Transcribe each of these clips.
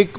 1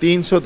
300,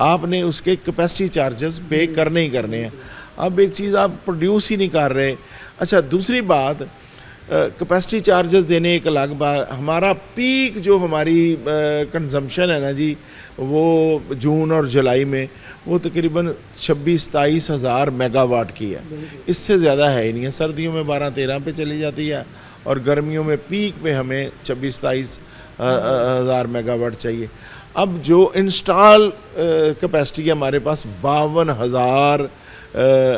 آپ نے اس کے کیپیسٹی چارجز پے کرنے ہی کرنے ہیں. اب ایک چیز آپ پروڈیوس ہی نہیں کر رہے. اچھا دوسری بات, کیپیسٹی چارجز دینے ایک الگ بات. ہمارا پیک جو ہماری کنزمپشن ہے نا جی, وہ جون اور جولائی میں وہ تقریباً 26-27 ہزار میگا واٹ کی ہے. اس سے زیادہ ہے ہی نہیں ہے. سردیوں میں 12-13 پہ چلی جاتی ہے, اور گرمیوں میں پیک پہ ہمیں 26-27 ہزار میگا واٹ چاہیے. اب جو انسٹال کیپیسٹی ہے ہمارے پاس 52,000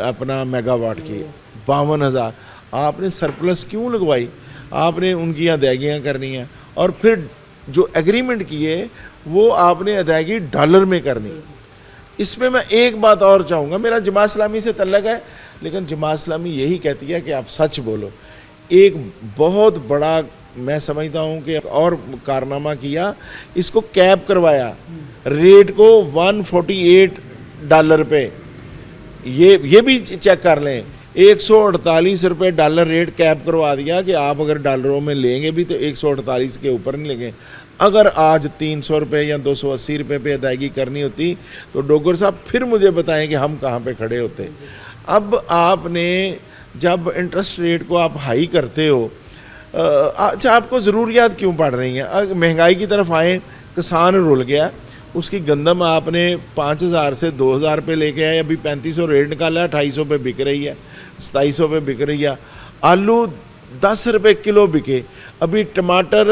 اپنا میگا واٹ کی. 52,000 آپ نے سرپلس کیوں لگوائی؟ آپ نے ان کی ادائیگیاں کرنی ہیں, اور پھر جو ایگریمنٹ کیے وہ آپ نے ادائیگی ڈالر میں کرنی. اس میں ایک بات اور چاہوں گا, میرا جماعت اسلامی سے تعلق ہے, لیکن جماعت اسلامی یہی کہتی ہے کہ آپ سچ بولو. ایک بہت بڑا میں سمجھتا ہوں کہ اور کارنامہ کیا, اس کو کیپ کروایا ریٹ کو $148 پہ. یہ بھی چیک کر لیں, 148 روپے ڈالر ریٹ کیپ کروا دیا کہ آپ اگر ڈالروں میں لیں گے بھی تو 148 کے اوپر نہیں لیں گے. اگر آج 300 روپے یا 280 روپے پہ ادائیگی کرنی ہوتی تو ڈوگر صاحب پھر مجھے بتائیں کہ ہم کہاں پہ کھڑے ہوتے. اب آپ نے جب انٹرسٹ ریٹ کو آپ ہائی کرتے ہو, اچھا آپ کو ضروریات کیوں پڑ رہی ہیں؟ مہنگائی کی طرف آئیں, کسان رول گیا, اس کی گندم آپ نے 5,000 سے 2,000 پہ لے کے آئے, ابھی 3,500 ریٹ نکالا, 2,500 پہ بک رہی ہے, 2,700 پہ بک رہی ہے. آلو 10 روپے کلو بکے. ابھی ٹماٹر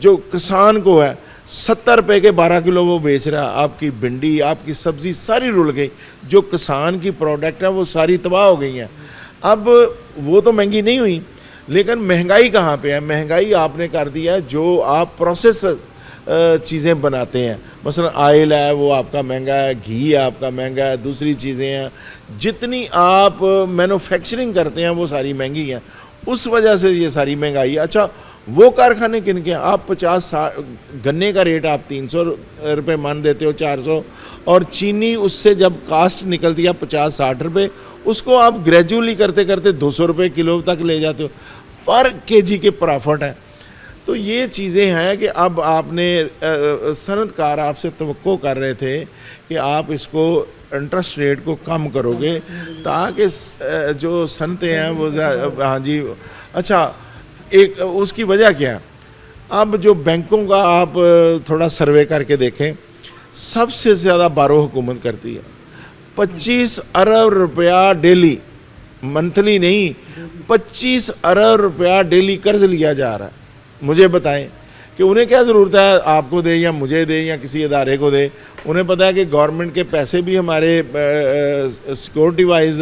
جو کسان کو ہے 70 روپے کے 12 کلو وہ بیچ رہا. آپ کی بھنڈی, آپ کی سبزی ساری رول گئی. جو کسان کی پروڈکٹ ہیں وہ ساری تباہ ہو گئی ہیں. اب وہ تو مہنگی نہیں ہوئی, لیکن مہنگائی کہاں پہ ہے؟ مہنگائی آپ نے کر دی ہے جو آپ پروسیس چیزیں بناتے ہیں. مثلا آئل ہے وہ آپ کا مہنگا ہے, گھی آپ کا مہنگا ہے, دوسری چیزیں ہیں جتنی آپ مینوفیکچرنگ کرتے ہیں وہ ساری مہنگی ہیں. اس وجہ سے یہ ساری مہنگائی ہے. اچھا وہ کارخانے کن کے ہیں؟ آپ 50-60 گنے کا ریٹ آپ 300 روپے من دیتے ہو, 400, اور چینی اس سے جب کاسٹ نکلتی ہے 50-60 روپے, اس کو آپ گریجولی کرتے کرتے 200 روپے کلو تک لے جاتے ہو. پر کے جی کے پرافٹ ہیں. تو یہ چیزیں ہیں کہ اب آپ نے صنعت کار آپ سے توقع کر رہے تھے کہ آپ اس کو انٹرسٹ ریٹ کو کم کرو گے تاکہ جو صنعتیں ہیں وہ ہاں جی. اچھا ایک اس کی وجہ کیا ہے؟ اب جو بینکوں کا آپ تھوڑا سروے کر کے دیکھیں, سب سے زیادہ بارو حکومت کرتی ہے. 25 ارب روپیہ ڈیلی, منتھلی نہیں, 25 ارب روپیہ ڈیلی قرض لیا جا رہا ہے. مجھے بتائیں کہ انہیں کیا ضرورت ہے آپ کو دے یا مجھے دے یا کسی ادارے کو دے؟ انہیں پتہ ہے کہ گورنمنٹ کے پیسے بھی ہمارے سیکورٹی وائز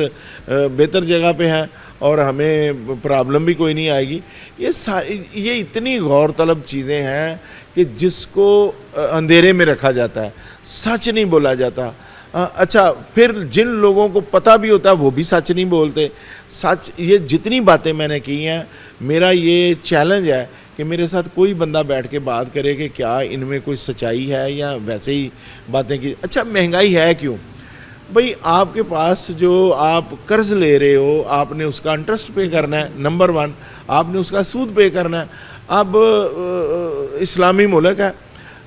بہتر جگہ پہ ہیں اور ہمیں پرابلم بھی کوئی نہیں آئے گی. یہ اتنی غور طلب چیزیں ہیں کہ جس کو اندھیرے میں رکھا جاتا ہے, سچ نہیں بولا جاتا. اچھا پھر جن لوگوں کو پتہ بھی ہوتا ہے وہ بھی سچ نہیں بولتے. سچ, یہ جتنی باتیں میں نے کی ہیں, میرا یہ چیلنج ہے کہ میرے ساتھ کوئی بندہ بیٹھ کے بات کرے کہ کیا ان میں کوئی سچائی ہے یا ویسے ہی باتیں کی. اچھا مہنگائی ہے کیوں بھئی؟ آپ کے پاس جو آپ قرض لے رہے ہو آپ نے اس کا انٹرسٹ پے کرنا ہے, نمبر 1. آپ نے اس کا سود پے کرنا ہے. اب اسلامی ملک ہے,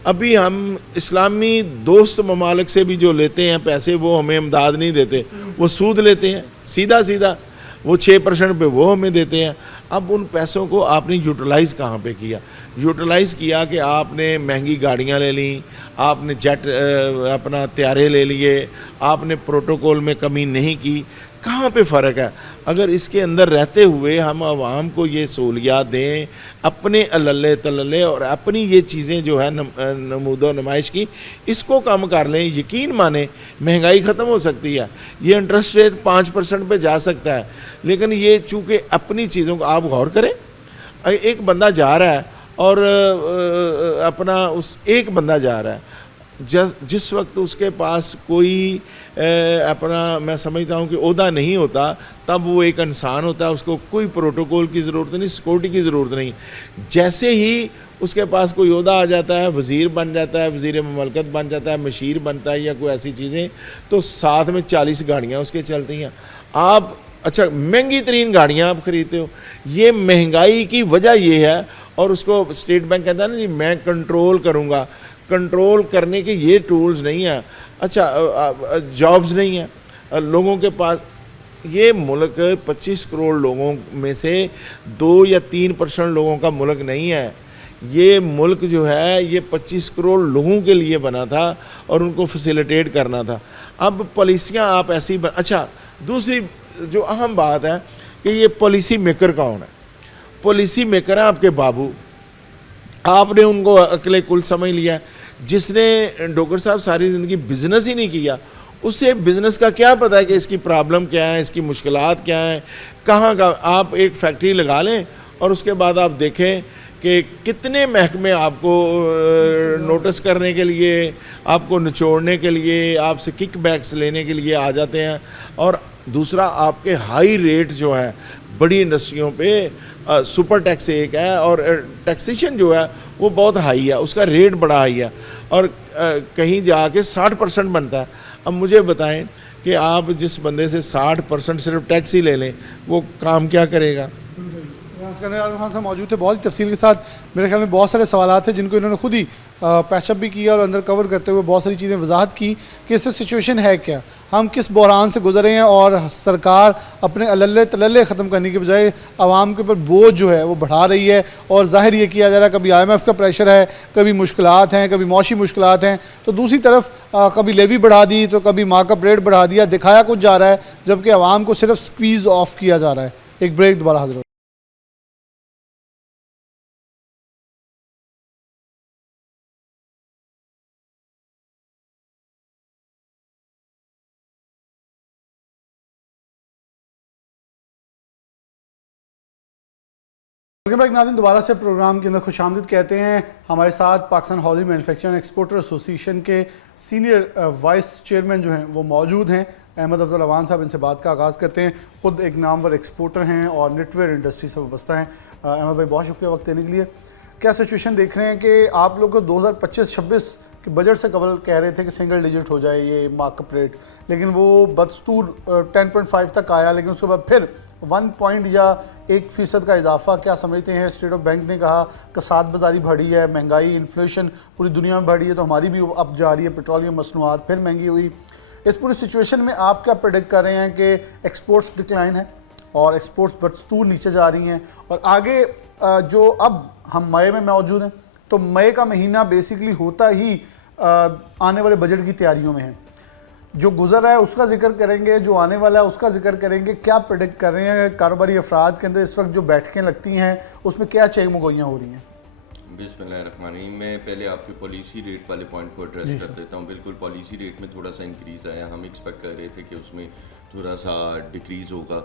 ابھی ہم اسلامی دوست ممالک سے بھی جو لیتے ہیں پیسے وہ ہمیں امداد نہیں دیتے, وہ سود لیتے ہیں سیدھا, وہ 6% پہ وہ ہمیں دیتے ہیں. اب ان پیسوں کو آپ نے یوٹیلائز کہاں پہ کیا؟ یوٹیلائز کیا کہ آپ نے مہنگی گاڑیاں لے لیں, آپ نے جیٹ اپنا طیارے لے لیے, آپ نے پروٹوکول میں کمی نہیں کی. کہاں پہ فرق ہے؟ اگر اس کے اندر رہتے ہوئے ہم عوام کو یہ سہولیات دیں اپنے اللہ تللے اور اپنی یہ چیزیں جو ہے نمود و نمائش کی, اس کو کم کر لیں, یقین مانیں مہنگائی ختم ہو سکتی ہے. یہ انٹرسٹ ریٹ 5% پہ جا سکتا ہے, لیکن یہ چونکہ اپنی چیزوں کو آپ غور کریں. ایک بندہ جا رہا ہے اور اپنا ایک بندہ جا رہا ہے, جس وقت اس کے پاس کوئی اپنا میں سمجھتا ہوں کہ عہدہ نہیں ہوتا تب وہ ایک انسان ہوتا ہے, اس کو کوئی پروٹوکول کی ضرورت نہیں, سیکورٹی کی ضرورت نہیں. جیسے ہی اس کے پاس کوئی عہدہ آ جاتا ہے, وزیر بن جاتا ہے, وزیر مملکت بن جاتا ہے, مشیر بنتا ہے یا کوئی ایسی چیزیں, تو ساتھ میں 40 گاڑیاں اس کے چلتی ہیں. آپ اچھا مہنگی ترین گاڑیاں آپ خریدتے ہو. یہ مہنگائی کی وجہ یہ ہے, اور اس کو اسٹیٹ بینک کہتا ہے نا جی میں کنٹرول کروں گا. کنٹرول کرنے کے یہ ٹولز نہیں ہیں. اچھا جابز نہیں ہیں لوگوں کے پاس. یہ ملک 25 کروڑ لوگوں میں سے 2 یا 3% لوگوں کا ملک نہیں ہے. یہ ملک جو ہے یہ 25 کروڑ لوگوں کے لیے بنا تھا اور ان کو فیسیلیٹیٹ کرنا تھا. اب پالیسیاں آپ ایسی اچھا دوسری جو اہم بات ہے کہ یہ پالیسی میکر کون ہے؟ پالیسی میکر ہیں آپ کے بابو. آپ نے ان کو عقل کل سمجھ لیا. جس نے ڈوگر صاحب ساری زندگی بزنس ہی نہیں کیا, اسے بزنس کا کیا پتہ ہے کہ اس کی پرابلم کیا ہے, اس کی مشکلات کیا ہیں, کہاں کا. آپ ایک فیکٹری لگا لیں اور اس کے بعد آپ دیکھیں کہ کتنے محکمے آپ کو نوٹس کرنے کے لیے, آپ کو نچوڑنے کے لیے, آپ سے کک بیکس لینے کے لیے آ جاتے ہیں. اور دوسرا آپ کے ہائی ریٹ جو ہے بڑی انڈسٹریوں پہ, سپر ٹیکس ایک ہے اور ٹیکسیشن جو ہے وہ بہت ہائی ہے, اس کا ریٹ بڑا ہائی ہے اور کہیں جا کے 60% بنتا ہے. اب مجھے بتائیں کہ آپ جس بندے سے 60% صرف ٹیکس ہی لے لیں وہ کام کیا کرے گا؟ اسکندر اعظم خان صاحب موجود تھے. بہت تفصیل کے ساتھ میرے خیال میں بہت سارے سوالات ہیں جن کو انہوں نے خود ہی پیچ اپ بھی کیا اور اندر کور کرتے ہوئے بہت ساری چیزیں وضاحت کی کہ اس سے سچویشن ہے کیا, ہم کس بحران سے گزرے ہیں اور سرکار اپنے عللے تللے ختم کرنے کے بجائے عوام کے اوپر بوجھ جو ہے وہ بڑھا رہی ہے. اور ظاہر یہ کیا جا رہا ہے کبھی IMF کا پریشر ہے, کبھی مشکلات ہیں, کبھی معاشی مشکلات ہیں, تو دوسری طرف کبھی لیوی بڑھا دی تو کبھی مارک اپ ریٹ بڑھا دیا. دکھایا کچھ جا رہا ہے جبکہ عوام کو صرف سکویز آف کیا جا رہا ہے. ایک بریک, دوبارہ حاضر. بھائی ناظرین دوبارہ سے پروگرام کے اندر خوش آمدید کہتے ہیں. ہمارے ساتھ Pakistan housing manufacturing exporter association کے سینئر وائس چیئرمین جو ہیں وہ موجود ہیں, احمد افضل اوان صاحب. ان سے بات کا آغاز کرتے ہیں. خود ایک نامور ایکسپورٹر ہیں اور نیٹ ویئر انڈسٹری سے وابستہ ہیں. احمد بھائی بہت شکریہ وقت دینے کے لیے. کیا سچویشن دیکھ رہے ہیں کہ آپ لوگ 2025-26 کے بجٹ سے قبل کہہ رہے تھے کہ سنگل ڈیجٹ ہو جائے یہ مارک اپ ریٹ, لیکن وہ بدستور 10.5 تک آیا, لیکن اس کے بعد پھر 1 پوائنٹ یا 1% کا اضافہ. کیا سمجھتے ہیں؟ اسٹیٹ آف بینک نے کہا کساد بازاری بڑھی ہے, مہنگائی انفلیشن پوری دنیا میں بڑھی ہے, تو ہماری بھی اب جا رہی ہے. پیٹرولیم مصنوعات پھر مہنگی ہوئی. اس پوری سچویشن میں آپ کیا پریڈکٹ کر رہے ہیں کہ ایکسپورٹس ڈکلائن ہے اور ایکسپورٹس بدستور نیچے جا رہی ہیں, اور آگے جو اب ہم مئی میں موجود ہیں تو مئی کا مہینہ بیسیکلی ہوتا ہی آنے والے بجٹ کی تیاریوں میں ہے. جو گزر رہا ہے اس کا ذکر کریں گے, جو آنے والا ہے اس کا ذکر کریں گے. کیا پریڈکٹ کر رہے ہیں کاروباری افراد کے اندر اس وقت جو بیٹھکیں لگتی ہیں اس میں کیا چیک مگوئیاں ہو رہی ہیں؟ بسم اللہ الرحمن الرحیم. میں پہلے آپ کے پالیسی ریٹ والے پوائنٹ کو ایڈریس کر دیتا ہوں. بالکل پالیسی ریٹ میں تھوڑا سا انکریز آیا, ہم ایکسپیکٹ کر رہے تھے کہ اس میں تھوڑا سا ڈکریز ہوگا.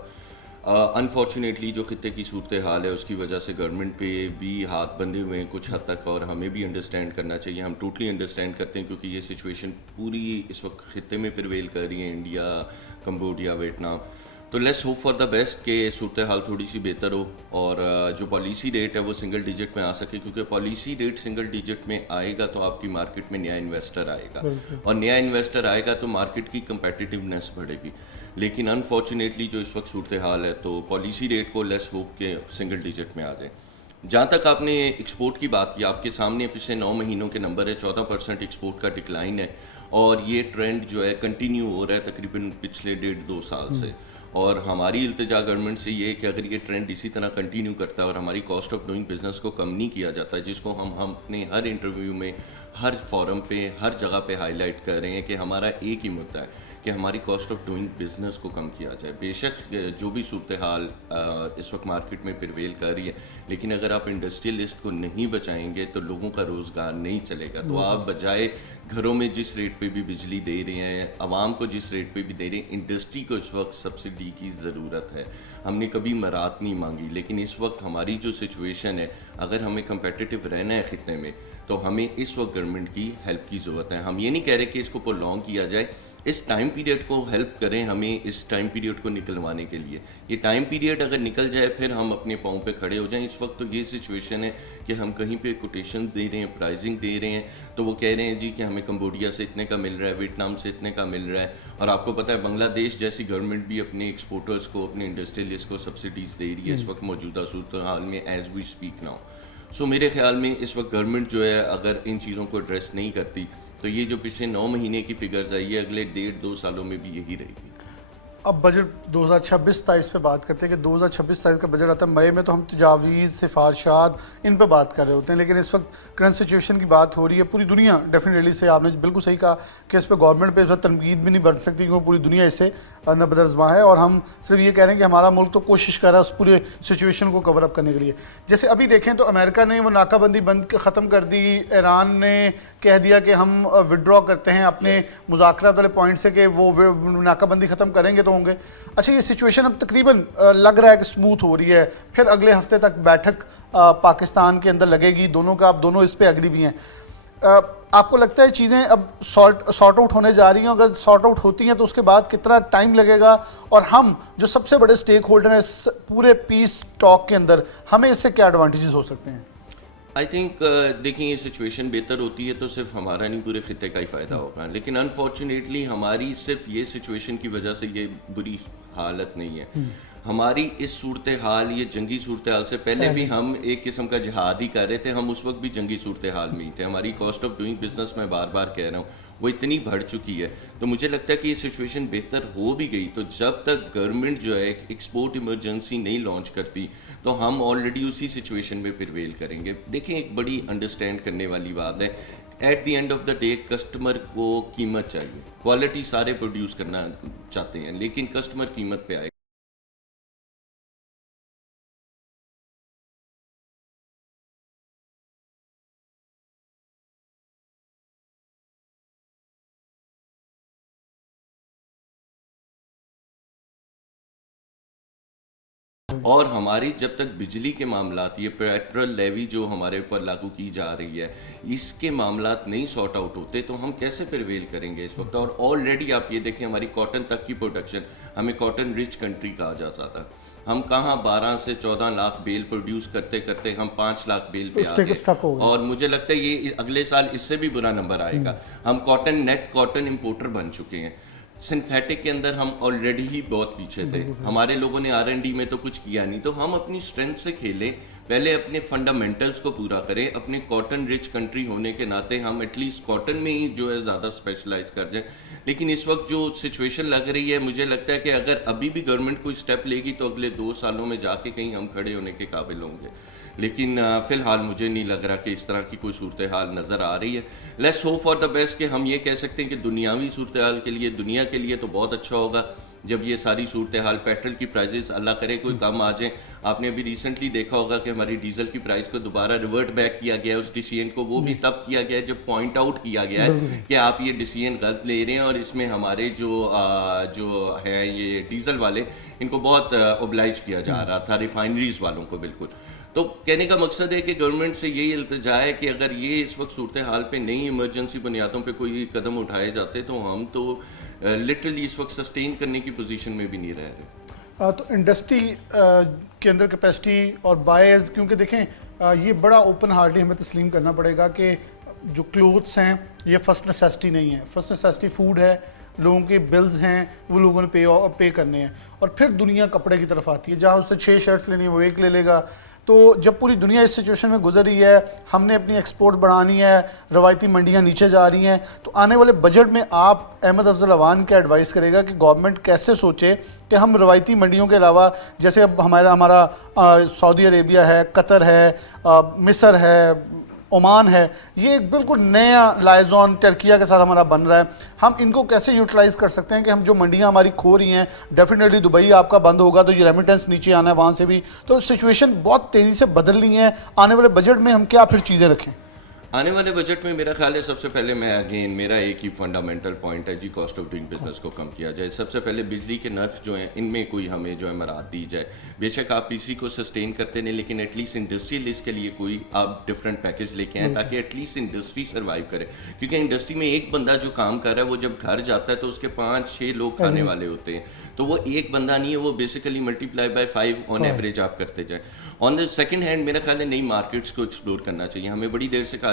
انفارچونیٹلی جو خطے کی صورتحال ہے اس کی وجہ سے گورنمنٹ پہ بھی ہاتھ بندھے ہوئے ہیں کچھ حد تک, اور ہمیں بھی انڈرسٹینڈ کرنا چاہیے. ہم ٹوٹلی انڈرسٹینڈ کرتے ہیں کیونکہ یہ سچویشن پوری اس وقت خطے میں پریویل کر رہی ہے, انڈیا, کمبوڈیا, ویتنام. تو let's hope for the best کہ صورتحال تھوڑی سی بہتر ہو اور جو پالیسی ریٹ ہے وہ سنگل ڈیجٹ میں آ سکے, کیونکہ پالیسی ریٹ سنگل ڈیجٹ میں آئے گا تو آپ کی مارکیٹ میں نیا انویسٹر آئے گا, اور نیا انویسٹر آئے گا تو مارکیٹ کی کمپیٹیٹیونیس بڑھے گی. لیکن انفارچونیٹلی جو اس وقت صورتحال ہے تو پالیسی ریٹ کو لیس ہوپ کے سنگل ڈیجٹ میں آ جائے. جہاں تک آپ نے ایکسپورٹ کی بات کی, آپ کے سامنے پچھلے 9 مہینوں کے نمبر ہے, 14% ایکسپورٹ کا ڈکلائن ہے, اور یہ ٹرینڈ جو ہے کنٹینیو ہو رہا ہے تقریباً پچھلے 1.5-2 سال سے. اور ہماری التجا گورنمنٹ سے یہ ہے کہ اگر یہ ٹرینڈ اسی طرح کنٹینیو کرتا ہے اور ہماری کاسٹ آف ڈوئنگ بزنس کو کم نہیں کیا جاتا ہے, جس کو ہم اپنے ہر انٹرویو میں, ہر فورم پہ, ہر جگہ پہ ہائی لائٹ کر رہے ہیں کہ ہمارا ایک ہی مدعا ہے کہ ہماری کاسٹ آف ڈوئنگ بزنس کو کم کیا جائے. بے شک جو بھی صورتحال اس وقت مارکیٹ میں پریویل کر رہی ہے, لیکن اگر آپ انڈسٹریلسٹ کو نہیں بچائیں گے تو لوگوں کا روزگار نہیں چلے گا. تو آپ بجائے گھروں میں جس ریٹ پہ بھی بجلی دے رہے ہیں, عوام کو جس ریٹ پہ بھی دے رہے ہیں, انڈسٹری کو اس وقت سبسڈی کی ضرورت ہے. ہم نے کبھی مرات نہیں مانگی, لیکن اس وقت ہماری جو سچویشن ہے, اگر ہمیں کمپیٹیٹیو رہنا ہے خطے میں تو ہمیں اس وقت گورنمنٹ کی ہیلپ کی ضرورت ہے. ہم یہ نہیں کہہ رہے کہ اس کو پرولونگ کیا جائے, اس ٹائم پیریڈ کو ہیلپ کریں ہمیں اس ٹائم پیریڈ کو نکلوانے کے لیے. یہ ٹائم پیریڈ اگر نکل جائے پھر ہم اپنے پاؤں پہ کھڑے ہو جائیں. اس وقت تو یہ سچویشن ہے کہ ہم کہیں پہ کوٹیشن دے رہے ہیں, پرائزنگ دے رہے ہیں, تو وہ کہہ رہے ہیں جی کہ ہمیں کمبوڈیا سے اتنے کا مل رہا ہے, ویتنام سے اتنے کا مل رہا ہے. اور آپ کو پتہ ہے بنگلہ دیش جیسی گورنمنٹ بھی اپنے ایکسپورٹرز کو, اپنے انڈسٹریلسٹ کو سبسڈیز دے رہی ہے اس وقت موجودہ صورتحال میں ایز وی اسپیک ناؤ. سو میرے خیال میں اس وقت گورنمنٹ جو ہے اگر ان چیزوں کو ایڈریس نہیں کرتی تو یہ جو پچھلے 9 مہینے کی فگرز ہے یہ اگلے 1.5-2 سالوں میں بھی یہی رہے گی. اب بجٹ 2026-27 پہ بات کرتے ہیں کہ 2026-27 کا بجٹ آتا ہے مئی میں، تو ہم تجاویز، سفارشات ان پہ بات کر رہے ہوتے ہیں، لیکن اس وقت کرنٹ سچویشن کی بات ہو رہی ہے. پوری دنیا ڈیفینیٹلی سے آپ نے بالکل صحیح کہا کہ اس پہ گورنمنٹ پہ اس وقت تنقید بھی نہیں بڑھ سکتی کیونکہ پوری دنیا اس سے بدرزما ہے، اور ہم صرف یہ کہہ رہے ہیں کہ ہمارا ملک تو کوشش کر رہا ہے اس پورے سچویشن کو کور اپ کرنے کے لیے. جیسے ابھی دیکھیں تو امریکہ نے وہ ناکہ بندی ختم کر دی، ایران نے کہہ دیا کہ ہم وڈرا کرتے ہیں اپنے مذاکرات والے پوائنٹ سے کہ وہ ناکہ بندی ختم کریں گے تو ہوں گے. اچھا یہ سچویشن اب تقریباً لگ رہا ہے کہ سموتھ ہو رہی ہے، پھر اگلے ہفتے تک بیٹھک پاکستان کے اندر لگے گی، دونوں کا اب دونوں اس پہ اگری بھی ہیں. آپ کو لگتا ہے چیزیں اب سارٹ آؤٹ ہونے جا رہی ہیں؟ اگر سارٹ آؤٹ ہوتی ہیں تو اس کے بعد کتنا ٹائم لگے گا، اور ہم جو سب سے بڑے سٹیک ہولڈر ہیں اس پورے پیس ٹاک کے اندر ہمیں اس سے کیا ایڈوانٹیجز ہو سکتے ہیں؟ آئی تھنک دیکھیں یہ سچویشن بہتر ہوتی ہے تو صرف ہمارا نہیں پورے خطے کا ہی فائدہ ہوگا، لیکن انفارچونیٹلی ہماری صرف یہ سچویشن کی وجہ سے یہ بری حالت نہیں ہے. ہماری اس صورتحال، یہ جنگی صورتحال سے پہلے بھی ہم ایک قسم کا جہاد ہی کر رہے تھے، ہم اس وقت بھی جنگی صورتحال میں ہی تھے. ہماری کاسٹ آف ڈوئنگ بزنس میں بار بار کہہ رہا ہوں وہ اتنی بڑھ چکی ہے. تو مجھے لگتا ہے کہ یہ سچویشن بہتر ہو بھی گئی تو جب تک گورنمنٹ جو ہے ایکسپورٹ ایمرجنسی نہیں لانچ کرتی تو ہم آلریڈی اسی سچویشن میں پریویل کریں گے. دیکھیں ایک بڑی انڈرسٹینڈ کرنے والی بات ہے، at the end of the day customer کو قیمت چاہیے. کوالٹی سارے پروڈیوس کرنا چاہتے ہیں لیکن کسٹمر قیمت پہ آئے. اور ہماری جب تک بجلی کے معاملات، یہ پیٹرول لیوی جو ہمارے اوپر لاگو کی جا رہی ہے، اس کے معاملات نہیں سارٹ آؤٹ ہوتے تو ہم کیسے پریویل کریں گے اس وقت؟ اور آلریڈی آپ یہ دیکھیں ہماری کاٹن تک کی پروڈکشن، ہمیں کاٹن رچ کنٹری کہا جاتا تھا، ہم کہاں 12 سے 14 لاکھ بیل پروڈیوس کرتے کرتے ہم 5 لاکھ بیل پہ آ گئے، اور مجھے لگتا ہے یہ اگلے سال اس سے بھی برا نمبر آئے گا. ہم کاٹن نیٹ کاٹن امپورٹر بن چکے ہیں. سنتھیٹک کے اندر ہم آلریڈی ہی بہت پیچھے تھے، ہمارے لوگوں نے R&D میں تو کچھ کیا نہیں. تو ہم اپنی اسٹرینتھ سے کھیلیں، پہلے اپنے فنڈامنٹلز کو پورا کریں. اپنے کاٹن رچ کنٹری ہونے کے ناطے ہم ایٹ لیسٹ کاٹن میں ہی جو ہے زیادہ اسپیشلائز کر جائیں. لیکن اس وقت جو سچویشن لگ رہی ہے مجھے لگتا ہے کہ اگر ابھی بھی گورنمنٹ کوئی اسٹیپ لے گی تو اگلے 2 سالوں میں جا کے کہیں ہم کھڑے ہونے کے قابل ہوں گے. لیکن فی الحال مجھے نہیں لگ رہا کہ اس طرح کی کوئی صورتحال نظر آ رہی ہے. Let's hope for the best کہ ہم یہ کہہ سکتے ہیں کہ دنیاوی صورتحال کے لیے، دنیا کے لیے تو بہت اچھا ہوگا جب یہ ساری صورتحال، پیٹرول کی پرائزز اللہ کرے کوئی کم آ جائیں. آپ نے ابھی ریسنٹلی دیکھا ہوگا کہ ہماری ڈیزل کی پرائز کو دوبارہ ریورٹ بیک کیا گیا ہے اس ڈیسیژن کو. وہ بھی تب کیا گیا ہے جب پوائنٹ آؤٹ کیا گیا ہے کہ آپ یہ ڈیسیژن غلط لے رہے ہیں، اور اس میں ہمارے جو ہیں یہ ڈیزل والے ان کو بہت اوبلائج کیا جا رہا تھا، ریفائنریز والوں کو بالکل. تو کہنے کا مقصد ہے کہ گورنمنٹ سے یہی التجا ہے کہ اگر یہ اس وقت صورتحال پہ نئی ایمرجنسی بنیادوں پہ کوئی قدم اٹھائے جاتے تو ہم تو لٹرلی اس وقت سسٹین کرنے کی پوزیشن میں بھی نہیں رہ رہے. تو انڈسٹری کے اندر کیپیسٹی اور بائز، کیونکہ دیکھیں یہ بڑا اوپن ہارٹلی ہمیں تسلیم کرنا پڑے گا کہ جو کلوتھس ہیں یہ فرسٹ نیسیسٹی نہیں ہے. فرسٹ نیسیسٹی فوڈ ہے، لوگوں کے بلز ہیں وہ لوگوں نے پے کرنے ہیں، اور پھر دنیا کپڑے کی طرف آتی ہے. جہاں اس سے 6 شرٹس لینی ہے وہ 1 لے لے گا. تو جب پوری دنیا اس سچویشن میں گزر رہی ہے، ہم نے اپنی ایکسپورٹ بڑھانی ہے، روایتی منڈیاں نیچے جا رہی ہیں، تو آنے والے بجٹ میں آپ احمد افضل اوان کیا ایڈوائز کرے گا کہ گورنمنٹ کیسے سوچے کہ ہم روایتی منڈیوں کے علاوہ، جیسے اب ہمارا سعودی عربیہ ہے، قطر ہے، مصر ہے، عمان ہے، یہ ایک بالکل نیا لائزون ٹرکیہ کے ساتھ ہمارا بن رہا ہے، ہم ان کو کیسے یوٹیلائز کر سکتے ہیں کہ ہم جو منڈیاں ہماری کھو رہی ہیں، ڈیفینیٹلی دبئی آپ کا بند ہوگا تو یہ ریمیٹنس نیچے آنا ہے وہاں سے بھی. تو سچویشن بہت تیزی سے بدل رہی ہیں. آنے والے بجٹ میں ہم کیا پھر چیزیں رکھیں؟ آنے والے بجٹ میں میرا خیال ہے سب سے پہلے میرا ایک ہی فنڈامنٹل پوائنٹ ہے جی، کاسٹ آف ڈوئنگ بزنس کو کم کیا جائے. سب سے پہلے بجلی کے نرخ جو ہیں ان میں کوئی ہمیں جو ہے مراحت دی جائے. بے شک آپ اسی کو سسٹین کرتے نہیں، لیکن ایٹ لیسٹ انڈسٹریلسٹ کے لیے کوئی آپ ڈفرینٹ پیکیج لے کے آئیں تاکہ ایٹ لیسٹ انڈسٹری سروائیو کرے. کیونکہ انڈسٹری میں ایک بندہ جو کام کر رہا ہے وہ جب گھر جاتا ہے تو اس کے 5-6 لوگ کھانے والے ہوتے ہیں. تو وہ ایک بندہ نہیں ہے، وہ basically multiply by 5 on average آپ کرتے جائیں. آن دا سیکنڈ ہینڈ میرا خیال ہے نئی مارکیٹس کو ایکسپلور کرنا چاہیے. ہمیں بڑی دیر سے کہا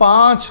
5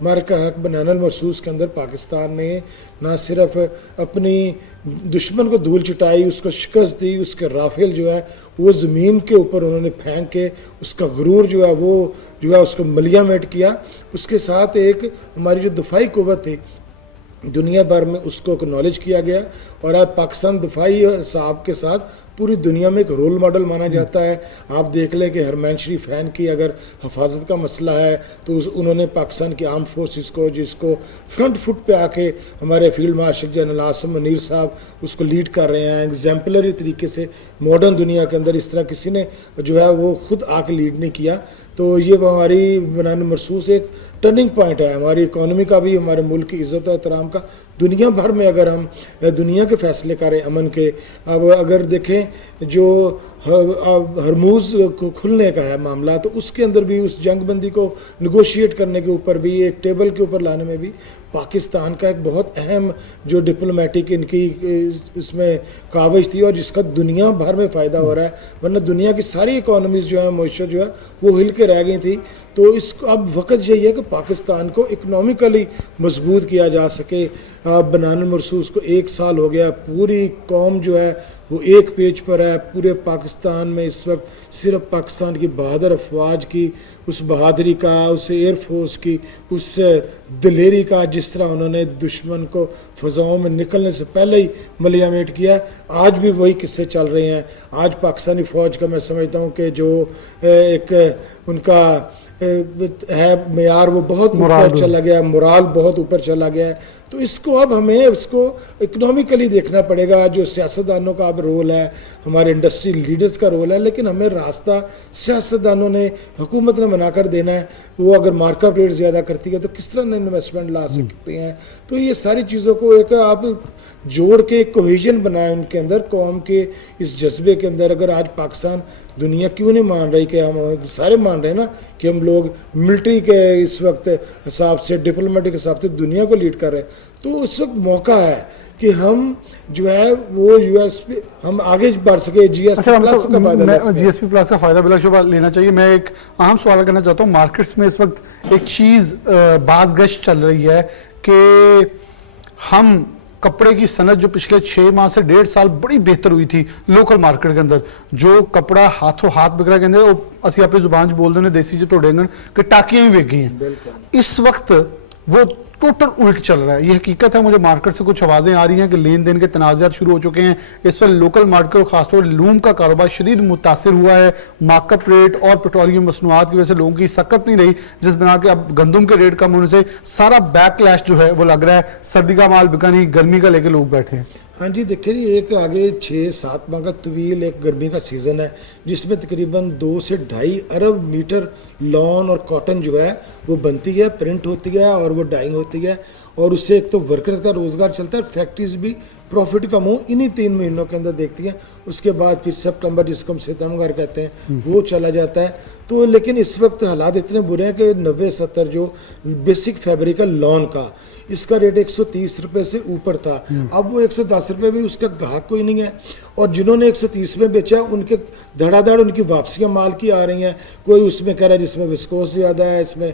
معرکہ حق بنان المرصوص کے اندر پاکستان نے نہ صرف اپنی دشمن کو دھول چٹائی, اس کو شکست دی, اس کے رافیل جو ہے وہ زمین کے اوپر انہوں نے پھینک کے اس کا غرور جو ہے وہ جو ہے اس کو ملیامٹ کیا. اس کے ساتھ ایک ہماری جو دفاعی قوت تھی دنیا بھر میں اس کو اکنالج کیا گیا, اور آج پاکستان دفاعی صاحب کے ساتھ پوری دنیا میں ایک رول ماڈل مانا جاتا ہے. آپ دیکھ لیں کہ ہرمین شریف خان کی اگر حفاظت کا مسئلہ ہے تو انہوں نے پاکستان کی آرم فورسز کو, جس کو فرنٹ فٹ پہ آ کے ہمارے field marshal general Asim Munir صاحب اس کو لیڈ کر رہے ہیں ایگزامپلری طریقے سے. ماڈرن دنیا کے اندر اس طرح کسی نے جو ہے وہ خود آ کے لیڈ نہیں کیا. تو یہ ہماری بنان مرصوص ایک ٹرننگ پوائنٹ ہے ہماری اکانومی کا بھی, ہمارے ملک کی عزت و احترام کا. دنیا بھر میں اگر ہم دنیا کے فیصلے کریں امن کے, اب اگر دیکھیں جو ہرموز کھلنے کا ہے معاملہ, تو اس کے اندر بھی اس جنگ بندی کو نگوشیٹ کرنے کے اوپر بھی, ایک ٹیبل کے اوپر لانے میں بھی پاکستان کا ایک بہت اہم جو ڈپلومیٹک ان کی اس میں کاوش تھی, اور جس کا دنیا بھر میں فائدہ ہو رہا ہے. ورنہ دنیا کی ساری اکانومیز جو ہے معیشت جو ہے وہ ہل کے رہ گئی تھی. تو اس کو اب وقت یہی ہے کہ پاکستان کو اکنامیکلی مضبوط کیا جا سکے. بنان المرصوص کو 1 سال ہو گیا, پوری قوم جو ہے وہ ایک پیج پر ہے. پورے پاکستان میں اس وقت صرف پاکستان کی بہادر افواج کی اس بہادری کا, اس ایئر فورس کی اس دلیری کا, جس طرح انہوں نے دشمن کو فضاؤں میں نکلنے سے پہلے ہی ملیامٹ کیا. آج بھی وہی قصے چل رہے ہیں. آج پاکستانی فوج کا میں سمجھتا ہوں کہ جو ایک ان کا ہے معیار وہ بہت اوپر چلا گیا, مورال بہت اوپر چلا گیا ہے. تو اس کو اب ہمیں اس کو اکنامیکلی دیکھنا پڑے گا. جو سیاستدانوں کا اب رول ہے, ہمارے انڈسٹری لیڈرز کا رول ہے, لیکن ہمیں راستہ سیاستدانوں نے, حکومت نے بنا کر دینا ہے. وہ اگر مارکیٹ ریٹ زیادہ کرتی ہے تو کس طرح انویسٹمنٹ لا سکتے ہیں. تو یہ ساری چیزوں کو ایک آپ جوڑ کے ایک کوہیژن بنائیں ان کے اندر, قوم کے اس جذبے کے اندر. اگر آج پاکستان دنیا کیوں نہیں مان رہی, کہ ہم سارے مان رہے ہیں نا کہ ہم لوگ ملٹری کے اس وقت حساب سے, ڈپلومیٹک حساب سے دنیا کو لیڈ کر رہے ہیں, تو اس وقت موقع ہے کہ ہم جو ہے وہ یو ایس پی ہم آگے بڑھ سکے. جی ایس پی پلس کا فائدہ لے سکے. جی ایس پی پلس کا فائدہ بلا شبہ لینا چاہیے. میں ایک اہم سوال کرنا چاہتا ہوں. مارکیٹس میں اس وقت ایک چیز باز گشت چل رہی ہے کہ ہم کپڑے کی صنعت جو پچھلے 6 ماہ سے 1.5 سال بڑی بہتر ہوئی تھی لوکل مارکیٹ کے اندر, جو کپڑا ہاتھوں ہاتھ بک رہا ہے, وہ اسی اپنی زبان بول دیں دیسی جو تو ڈینگن کہ ٹاکیاں ہی وک گئی ہیں. اس وقت وہ ٹوٹل الٹ چل رہا ہے. یہ حقیقت ہے. مجھے مارکیٹ سے کچھ آوازیں آ رہی ہیں کہ لین دین کے تنازعات شروع ہو چکے ہیں. اس وقت لوکل مارکیٹ اور خاص طور لوم کا کاروبار شدید متاثر ہوا ہے. مارک اپ ریٹ اور پیٹرولیم مصنوعات کی وجہ سے لوگوں کی سکت نہیں رہی, جس بنا کے اب گندم کے ریٹ کم ہونے سے سارا بیک لیش جو ہے وہ لگ رہا ہے. سردی کا مال بکا نہیں, گرمی کا لے کے لوگ بیٹھے ہیں. ہاں جی, دیکھیں جی, ایک آگے 6-7 ماہ کا طویل ایک گرمی کا سیزن ہے, جس میں تقریباً 2 سے 2.5 ارب میٹر لون اور کاٹن جو ہے وہ بنتی ہے, پرنٹ ہوتی ہے اور وہ ڈائنگ ہوتی ہے. اور اس سے ایک تو ورکرز کا روزگار چلتا ہے, فیکٹریز بھی پروفٹ کا منہ انہی 3 مہینوں کے اندر دیکھتی ہیں. اس کے بعد پھر سپٹمبر, جس کو ہم ستمبر کہتے ہیں, وہ چلا جاتا ہے. تو لیکن اس وقت حالات اتنے برے ہیں کہ 90-70 جو بیسک فیبرک ہے لون کا, اس کا ریٹ 130 روپے سے اوپر تھا. اب وہ 110 روپے بھی اس کا گاہک کوئی نہیں ہے. اور جنہوں نے 130 میں بیچا ان کے دھڑا دھڑ ان کی واپسیاں مال کی آ رہی ہیں. کوئی اس میں کہہ رہا ہے جس میں وسکوس زیادہ ہے, اس میں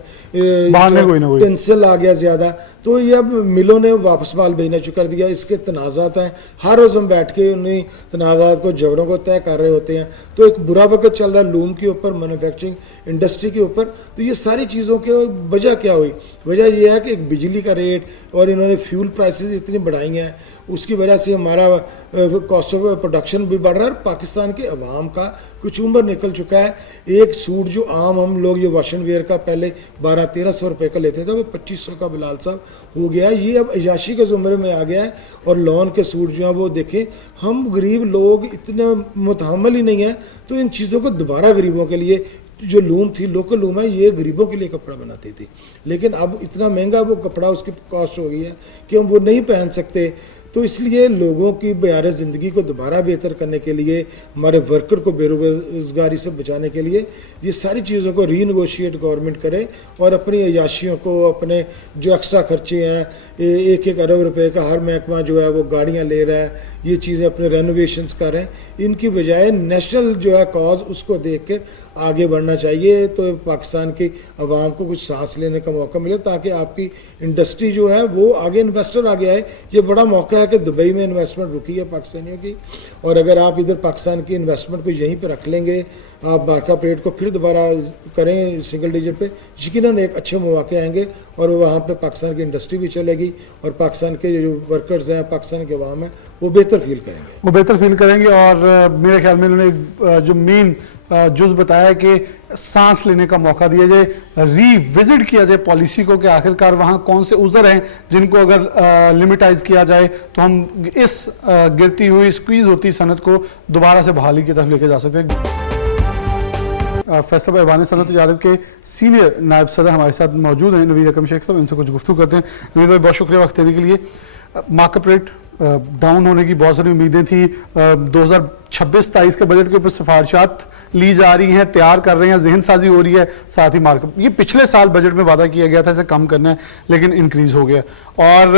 ٹینسل آ گیا زیادہ, تو یہ اب ملوں نے واپس مال بھیجنا شروع کر دیا. اس کے تنازعات ہیں, ہر روز ہم بیٹھ کے انہیں تنازعات کو, جھگڑوں کو طے کر رہے ہوتے ہیں. تو ایک برا وقت چل رہا ہے لوم کے اوپر, مینوفیکچرنگ انڈسٹری کے اوپر. تو یہ ساری چیزوں کی وجہ کیا ہوئی؟ وجہ یہ ہے کہ ایک بجلی کا ریٹ اور انہوں نے فیول پرائسز اتنی بڑھائی ہیں, اس کی وجہ سے ہمارا کاسٹ آف پروڈکشن بھی بڑھ رہا ہے. اور پاکستان کے عوام کا کچھ عمر نکل چکا ہے. ایک سوٹ جو عام ہم لوگ یہ واشن ویئر کا پہلے 1200-1300 روپے کا لیتے تھے, وہ 2500 کا بلال صاحب ہو گیا. یہ اب عیاشی کے زمرے میں آ گیا ہے. اور لون کے سوٹ جو ہیں وہ دیکھیں, ہم غریب لوگ اتنے متحمل ہی نہیں ہیں. تو ان چیزوں کو دوبارہ غریبوں کے لیے, جو لوم تھی لوکل لوم ہے, یہ غریبوں کے لیے کپڑا بناتی تھی, لیکن اب اتنا مہنگا وہ کپڑا, اس کی کاسٹ ہو گئی ہے کہ ہم وہ نہیں پہن سکتے. تو اس لیے لوگوں کی معیار زندگی کو دوبارہ بہتر کرنے کے لیے، ہمارے ورکر کو بے روزگاری سے بچانے کے لیے یہ ساری چیزوں کو ری نیگوشیٹ گورنمنٹ کرے اور اپنی عیاشیوں کو، اپنے جو ایکسٹرا خرچے ہیں 1-1 ارب روپے کا ہر محکمہ جو ہے وہ گاڑیاں لے رہا ہے، یہ چیزیں اپنے رینوویشنز کر رہے ہیں، ان کی بجائے نیشنل جو ہے کاز اس کو دیکھ کر آگے بڑھنا چاہیے، تو پاکستان کی عوام کو کچھ سانس لینے کا موقع ملے تاکہ آپ کی انڈسٹری جو ہے وہ آگے انویسٹر آگے آئے۔ یہ بڑا موقع ہے کہ دبئی میں انویسٹمنٹ رکی ہے پاکستانیوں کی، اور اگر آپ ادھر پاکستان کی انویسٹمنٹ کو یہیں پہ رکھ لیں گے، آپ مارکیٹ ریٹ کو پھر دوبارہ کریں سنگل ڈیجٹ پہ، یقیناً ایک اچھے مواقع آئیں گے اور وہاں پہ پاکستان کی انڈسٹری بھی چلے گی اور پاکستان کے جو ورکرز ہیں، پاکستان کے عوام ہیں، وہ بہتر فیل کریں گے، اور میرے خیال میں انہوں نے جو مین جز بتایا ہے کہ سانس لینے کا موقع دیا جائے، ری وزٹ کیا جائے پالیسی کو کہ آخرکار وہاں کون سے عذر ہیں جن کو اگر لمٹائز کیا جائے تو ہم اس گرتی ہوئی سکویز ہوتی صنعت کو دوبارہ سے بحالی کی طرف لے کے جا سکتے ہیں۔ فیصل ایوان صنعت تجارت کے سینئر نائب صدر ہمارے ساتھ موجود ہیں، نوید اکرم شیخ صاحب، ان سے کچھ گفتگو کرتے ہیں۔ نوید بھائی بہت شکریہ وقت دینے کے لیے۔ مارکیٹ ریٹ ڈاؤن ہونے کی بہت ساری امیدیں تھیں، 2026-27 کے بجٹ کے اوپر سفارشات لی جا رہی ہیں، تیار کر رہے ہیں، ذہن سازی ہو رہی ہے، ساتھ ہی مارکیٹ یہ پچھلے سال بجٹ میں وعدہ کیا گیا تھا اسے کم کرنا ہے لیکن انکریز ہو گیا، اور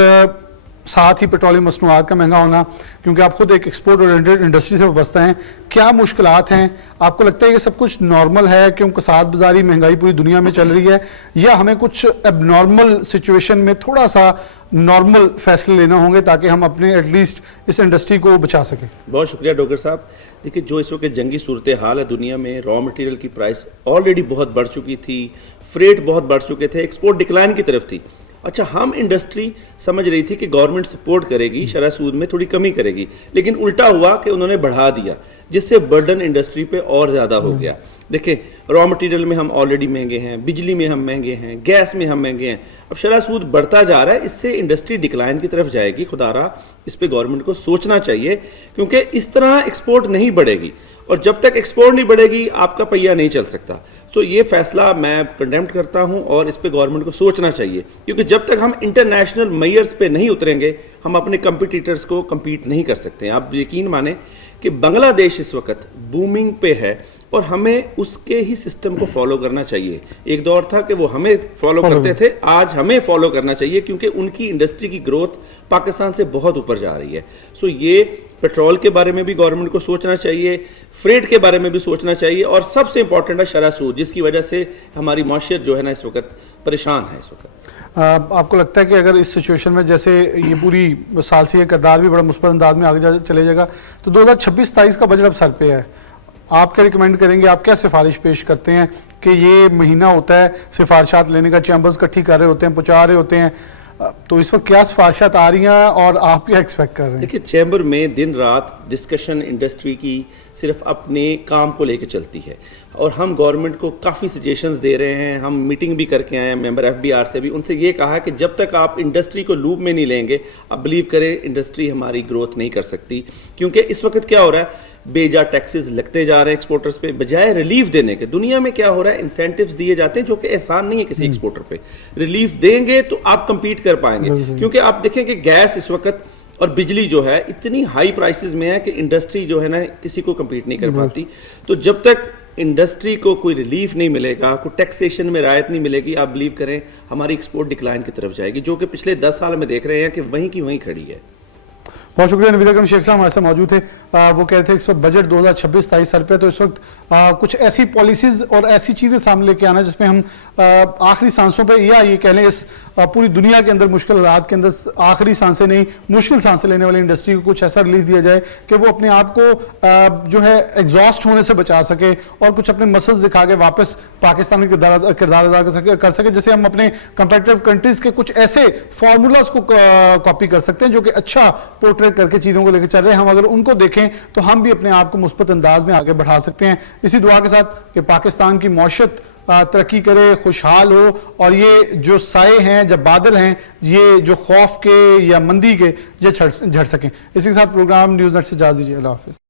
ساتھ ہی پیٹرولیم مصنوعات کا مہنگا ہونا، کیونکہ آپ خود ایک ایکسپورٹ اورینٹڈ انڈسٹری سے وابستہ ہیں، کیا مشکلات ہیں؟ آپ کو لگتا ہے کہ سب کچھ نارمل ہے کیونکہ کساد بازاری مہنگائی پوری دنیا میں چل رہی ہے، یا ہمیں کچھ اب نارمل سچویشن میں تھوڑا سا نارمل فیصلے لینا ہوں گے تاکہ ہم اپنے ایٹ لیسٹ اس انڈسٹری کو بچا سکیں؟ بہت شکریہ ڈاکٹر صاحب۔ دیکھیے جو اس وقت جنگی صورتحال ہے دنیا میں، را مٹیریل کی پرائس آلریڈی بہت بڑھ چکی تھی، فریٹ بہت بڑھ چکے تھے، ایکسپورٹ ڈکلائن کی طرف تھی۔ اچھا ہم انڈسٹری سمجھ رہی تھی کہ گورنمنٹ سپورٹ کرے گی، شرح سود میں تھوڑی کمی کرے گی، لیکن الٹا ہوا کہ انہوں نے بڑھا دیا، جس سے برڈن انڈسٹری پہ اور زیادہ ہو گیا۔ دیکھیں را مٹیریل میں ہم آلریڈی مہنگے ہیں، بجلی میں ہم مہنگے ہیں، گیس میں ہم مہنگے ہیں، اب شرح سود بڑھتا جا رہا ہے، اس سے انڈسٹری ڈکلائن کی طرف جائے گی۔ خدا رہا اس پہ گورنمنٹ کو سوچنا چاہیے، کیونکہ اس طرح ایکسپورٹ نہیں بڑھے گی، اور جب تک ایکسپورٹ نہیں بڑھے گی آپ کا پہیہ نہیں چل سکتا۔ سو یہ فیصلہ میں کنڈیمٹ کرتا ہوں اور اس پہ گورنمنٹ کو سوچنا چاہیے، کیونکہ جب تک ہم انٹرنیشنل میئرز پہ نہیں اتریں گے ہم اپنے کمپیٹیٹرز کو کمپیٹ نہیں کر سکتے ہیں۔ آپ یقین مانیں کہ بنگلہ دیش اس وقت بومنگ پہ ہے اور ہمیں اس کے ہی سسٹم کو فالو کرنا چاہیے۔ ایک دور تھا کہ وہ ہمیں فالو کرتے تھے، آج ہمیں فالو کرنا چاہیے، کیونکہ ان کی انڈسٹری کی گروتھ پاکستان سے بہت اوپر جا رہی ہے۔ سو یہ پیٹرول کے بارے میں بھی گورنمنٹ کو سوچنا چاہیے، فریٹ کے بارے میں بھی سوچنا چاہیے، اور سب سے امپورٹنٹ ہے شرح سود، جس کی وجہ سے ہماری معاشیت جو ہے نا اس وقت پریشان ہے۔ اس وقت آپ کو لگتا ہے کہ اگر اس سچویشن میں جیسے یہ پوری سال سے یہ کردار بھی بڑا مثبت انداز میں آگے چلے جائے گا تو 2026-27 کا بجٹ اب سر پہ ہے، آپ کیا ریکمینڈ کریں گے؟ آپ کیا سفارش پیش کرتے ہیں کہ یہ مہینہ ہوتا ہے سفارشات لینے کا، چیمبرز کٹھی کر رہے ہوتے ہیں، پہنچا رہے ہوتے ہیں، تو اس وقت کیا سفارشات آ رہی ہیں اور آپ کیا ایکسپیکٹ کر رہے ہیں؟ دیکھیے چیمبر میں دن رات ڈسکشن انڈسٹری کی صرف اپنے کام کو لے کے چلتی ہے، اور ہم گورنمنٹ کو کافی سجیشنز دے رہے ہیں۔ ہم میٹنگ بھی کر کے آئے ہیں ممبر FBR سے بھی، ان سے یہ کہا ہے کہ جب تک آپ انڈسٹری کو لوپ میں نہیں لیں گے، آپ بلیو کریں انڈسٹری ہماری گروتھ نہیں کر سکتی، کیونکہ اس وقت کیا ہو رہا ہے، بے جا ٹیکسز لگتے جا رہے ہیں ایکسپورٹرز پہ، بجائے ریلیف دینے کے۔ دنیا میں کیا ہو رہا ہے، انسینٹیوز دیے جاتے ہیں جو کہ احسان نہیں ہے کسی ایکسپورٹر پہ، ریلیف دیں گے تو آپ کمپیٹ کر پائیں گے، کیونکہ آپ دیکھیں کہ گیس اس وقت اور بجلی جو ہے اتنی ہائی پرائسز میں ہے کہ انڈسٹری جو ہے نا کسی کو کمپیٹ نہیں کر پاتی۔ تو جب تک انڈسٹری کو کوئی ریلیف نہیں ملے گا، کوئی ٹیکسیشن میں رعایت نہیں ملے گی، آپ بلیو کریں ہماری ایکسپورٹ ڈکلائن کی طرف جائے گی، جو کہ پچھلے 10 سال میں دیکھ رہے ہیں کہ وہیں کی وہیں کھڑی ہے۔ بہت شکریہ نوید اکرم شیخ صاحب ہمارے ساتھ موجود تھے۔ وہ کہہ رہے تھے اس وقت بجٹ 2026-27 سر پہ، تو اس وقت کچھ ایسی پالیسیز اور ایسی چیزیں سامنے لے کے آنا جس میں ہم آخری سانسوں پہ، یا یہ کہہ لیں اس پوری دنیا کے اندر مشکل حالات کے اندر آخری سانسیں نہیں، مشکل سانسیں لینے والی انڈسٹری کو کچھ ایسا ریلیف دیا جائے کہ وہ اپنے آپ کو جو ہے ایگزاسٹ ہونے سے بچا سکے اور کچھ اپنے مسلز دکھا کے واپس پاکستان کا کردار ادا کر سکے، جیسے ہم اپنے کمپیٹیٹو کنٹریز کے کچھ ایسے فارمولاز کو کاپی کر سکتے ہیں جو کہ اچھا پورٹریٹ کر کے چیزوں کو لے کے چل رہے ہیں۔ ہم اگر ان کو دیکھیں تو ہم بھی اپنے آپ کو مثبت انداز میں آگے بڑھا سکتے ہیں، اسی دعا کے ساتھ کہ پاکستان کی معیشت ترقی کرے، خوشحال ہو، اور یہ جو سائے ہیں، جب بادل ہیں، یہ جو خوف کے یا مندی کے، یہ جھڑ سکیں۔ اسی کے ساتھ پروگرام نیوز نیٹ سے اجازت دیجیے، اللہ حافظ۔